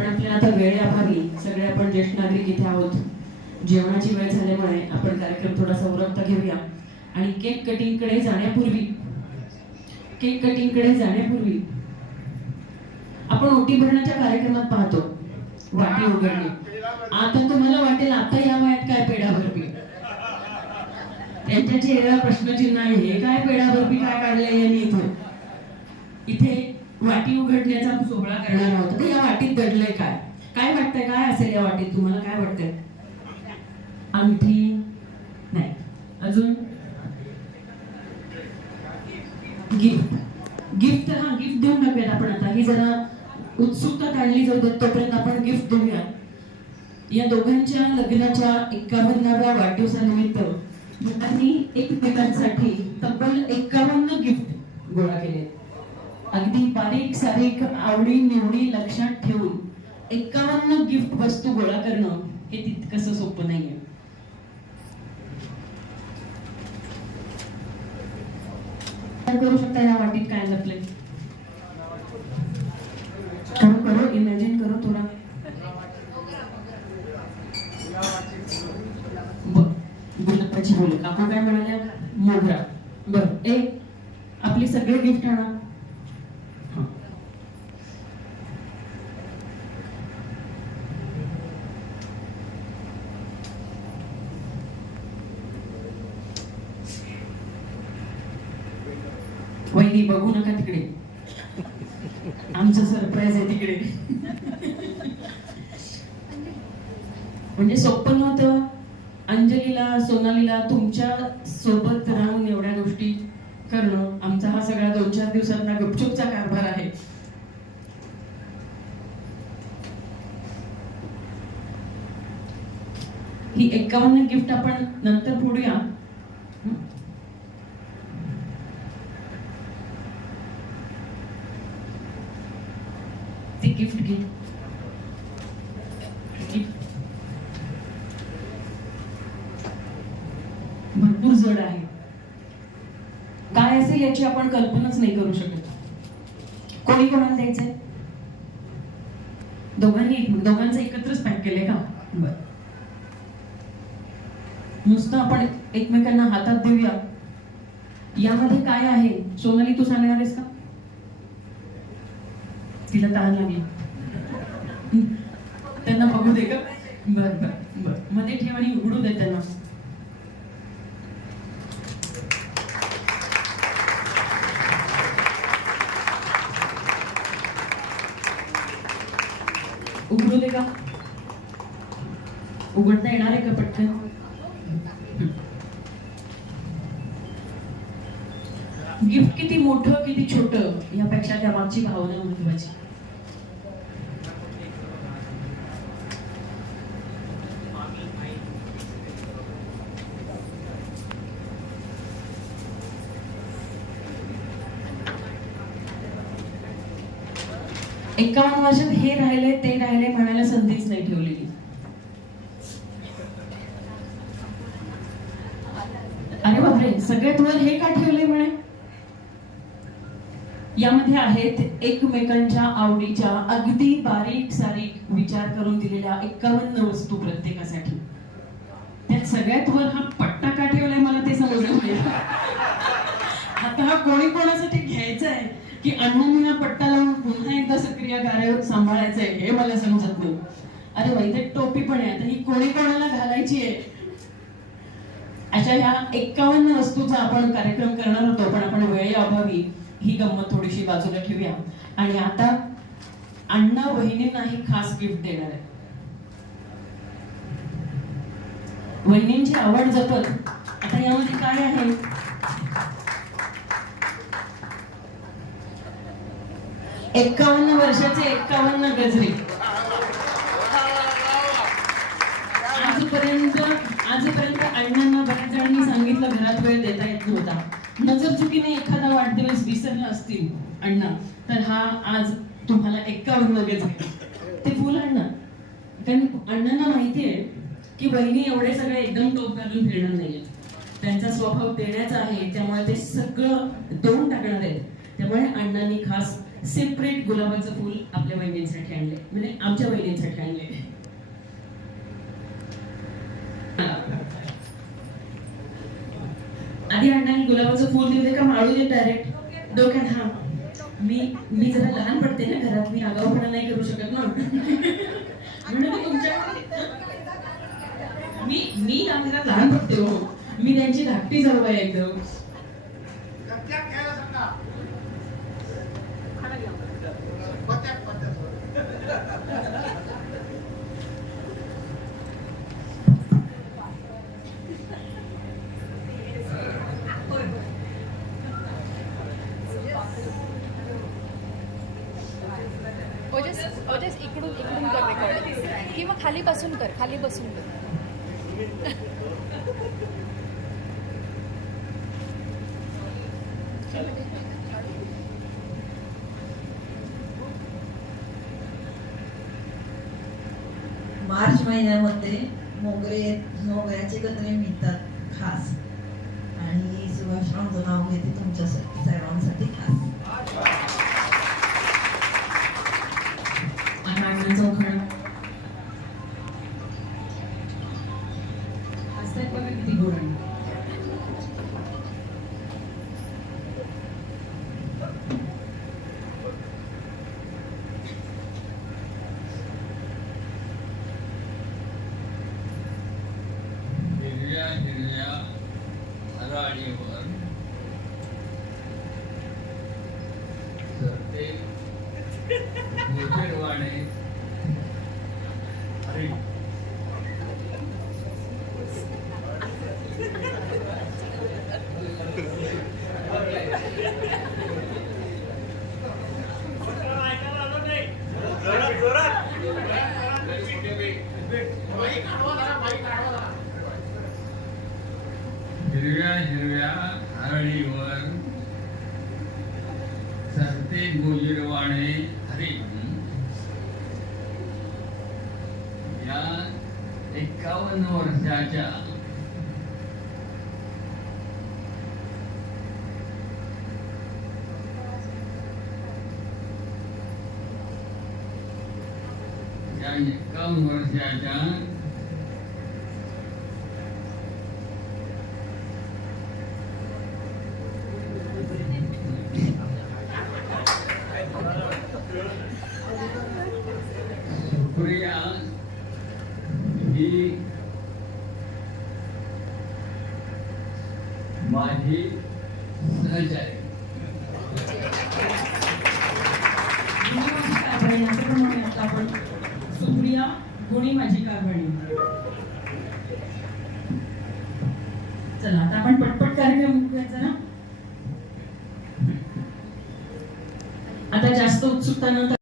पण आपल्या आता वेळेअभावी सगळे आपण ज्येष्ठ नागरिक इथे आहोत. जेवणाची वेळ झाल्यामुळे आपण कार्यक्रम थोडासा उरकता घेऊया आणि केक कटिंगकडे जाण्यापूर्वी आपण ओटी भरण्याच्या कार्यक्रमात पाहतो वाटी उघडणे. आता तुम्हाला वाटेल आता या वयात काय पेढा बर्फी, त्यांच्या चेहऱ्यावर प्रश्नचिन्ह आहे. हे काय पेढा बर्फी काय काढलंय यांनी इथे वाटी उघडण्याचा सोहळा करणार आहोत. तर या वाटीत दडलंय काय, काय वाटतंय, काय असेल या वाटीत, तुम्हाला काय वाटतंय? अंगठी नाही, अजून गिफ्ट. गिफ्ट देऊन टाकूयात आपण. आता ही जरा उत्सुकता काढली जाऊ देत, तोपर्यंत आपण गिफ्ट देऊया. या दोघांच्या लग्नाच्या 51व्या वाढदिवसानिमित्त मुलांनी एकमेकांसाठी तब्बल 51 गिफ्ट गोळा केले. अगदी बारीक सारीक आवडी निवडी लक्षात ठेवून 51 गिफ्ट वस्तू गोळा करणं हे तितकंसं सोपं नाहीये. करू शकता या वाटीत काय लपलंय? करो इमॅजिन करो थोडा. गुलाबाची फुले, काकू काय म्हणाल्या? मोगरा. बर, आपली सगळे गिफ्ट आणा. वहिनी बघू नका तिकडे, आमचं सरप्राईज आहे तिकडे. म्हणजे सोपं नव्हतं अंजलीला, सोनालीला तुमच्या सोबत राहून एवढ्या गोष्टी करणं. आमचा हा सगळा 2-4 दिवसांचा गुपचूपचा कारभार आहे. ही 51 गिफ्ट आपण नंतर फोडूया. ते गिफ्ट घे. भरपूर जड आहे. काय असेल याची आपण कल्पनाच नाही करू शकत. कोणी कोणाला द्यायचंय? दोघांचं एकत्रच पॅक केलंय का? बर, नुसतं आपण एकमेकांना हातात देऊया. यामध्ये काय आहे सोनाली, तू सांगणार आहेस का? तिला तहान लागली, त्यांना बघू दे का? बर बर बर, मध्ये ठेव आणि उघडू दे त्यांना. उघडू दे का? उघडता येणार आहे का पटकन? गिफ्ट किती मोठं किती छोटं यापेक्षा त्या मागची भावना महत्वाची. एकावन्न वर्षात हे राहिले ते राहिले म्हणायला संधीच नाही ठेवलेली. अरे बापरे, सगळ्यात वर हे का ठेवले म्हणे? यामध्ये आहेत एकमेकांच्या आवडीच्या अगदी बारीक सारीक विचार करून दिलेल्या 51 वस्तू प्रत्येकासाठी. त्यात सगळ्यात वर हा पट्टा का ठेवलाय मला ते समजलं नाही. आता हा कोणी कोणासाठी घ्यायचा आहे की अण्णांनी हा पट्टा लावून पुन्हा एकदा सक्रिय कार्य सांभाळायचंय हे मला समजत नाही. अरे वैद्य टोपी पण आहे, आता ही कोणी कोणाला घालायची आहे? अशा ह्या 51 वस्तूचा आपण कार्यक्रम करणार होतो, पण आपण वेळेअभावी ही गंमत थोडीशी बाजूला ठेवूया. आणि आता अण्णा वहिनींना ही खास गिफ्ट देणार आहे. वहिनींची आवड जपत आता यामध्ये काय आहे? एकावन्न वर्षाचे 51 गजरे. आजपर्यंत अण्णांना बऱ्याच जणांनी सांगितलं घरात वेळ देता येत नव्हता. नजर चुकीने एखादा वाढदिवस विसरला असतील अण्णा, तर हा आज तुम्हाला 51 गजरे. ते फुल अण्णा, कारण अण्णांना माहितीये की बहिणी एवढे सगळे एकदम टोप घालून फिरणार नाहीये. त्यांचा स्वभाव देण्याचा आहे, त्यामुळे ते सगळं देऊन टाकणार आहेत. त्यामुळे अण्णांनी खास सेपरेट गुलाबाचं फूल आपल्या वहिनींसाठी आणले, म्हणजे आमच्या वहिनींसाठी आणले. आधी अण्णांनी गुलाबाचं फूल देऊ दे का माळू दे डायरेक्ट डोक्यात? हा, मी जरा लहान पडते ना घरात, मी आगाऊपणा नाही करू शकत ना. म्हणून तुमच्या मी घरात लहान पडते हो, मी त्यांची धाकटी जाऊ आहे एकदम. ओजस इकडून कर रेकॉर्डिंग, किंवा खाली बसून कर, खाली बसून कर. मार्च महिन्यामध्ये मोगऱ्याचे गजरे मिळतात खास, आणि सुभाषरावांचं नाव घेते तुमच्यासाठी सर्वांसाठी खास. चौखड असतात बघा किती गोड. हिरव्या हिरव्या हराळीवर सरते गोजरवाणे हरी. हिरव्या हिरव्या हरळीवर सरते गोजिरवाणे हरी. या 51 वर्षाच्या सुप्रिया ही माझी सहचारी. आपण सुप्रिया गुणी माझी कारभाणी. चला आता आपण पटपट कार्यक्रम करायचा ना. आता जास्त उत्सुकता न